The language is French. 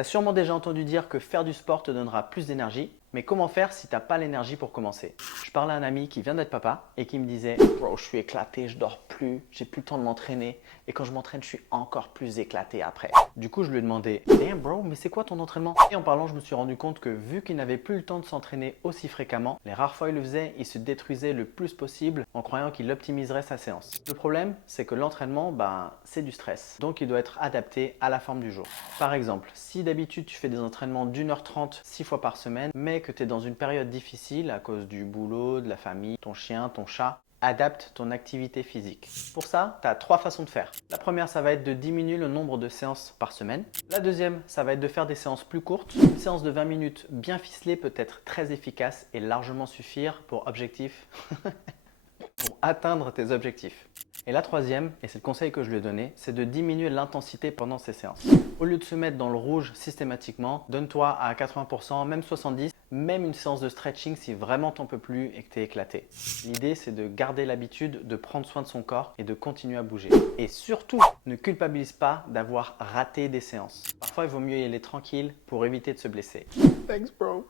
T'as sûrement déjà entendu dire que faire du sport te donnera plus d'énergie, mais comment faire si t'as pas l'énergie pour commencer? Je parlais à un ami qui vient d'être papa et qui me disait Bro, je suis éclaté, je dors plus, j'ai plus le temps de m'entraîner et quand je m'entraîne, je suis encore plus éclaté après. Du coup, je lui ai demandé Damn bro, mais c'est quoi ton entraînement? Et en parlant, je me suis rendu compte que vu qu'il n'avait plus le temps de s'entraîner aussi fréquemment, les rares fois où il le faisait, il se détruisait le plus possible en croyant qu'il optimiserait sa séance. Le problème, c'est que l'entraînement, c'est du stress, donc il doit être adapté à la forme du jour. Par exemple, si d'habitude tu fais des entraînements d'1h30 6 fois par semaine, mais que tu es dans une période difficile à cause du boulot, de la famille, ton chien, ton chat, adapte ton activité physique. Pour ça, tu as 3 façons de faire. La première, ça va être de diminuer le nombre de séances par semaine. La deuxième, ça va être de faire des séances plus courtes. Une séance de 20 minutes bien ficelée peut être très efficace et largement suffire pour atteindre tes objectifs. Et la troisième, et c'est le conseil que je lui ai donné, c'est de diminuer l'intensité pendant ces séances. Au lieu de se mettre dans le rouge systématiquement, donne-toi à 80%, même 70%, même une séance de stretching si vraiment t'en peux plus et que t'es éclaté. L'idée, c'est de garder l'habitude de prendre soin de son corps et de continuer à bouger. Et surtout, ne culpabilise pas d'avoir raté des séances. Parfois, il vaut mieux y aller tranquille pour éviter de se blesser. Thanks bro.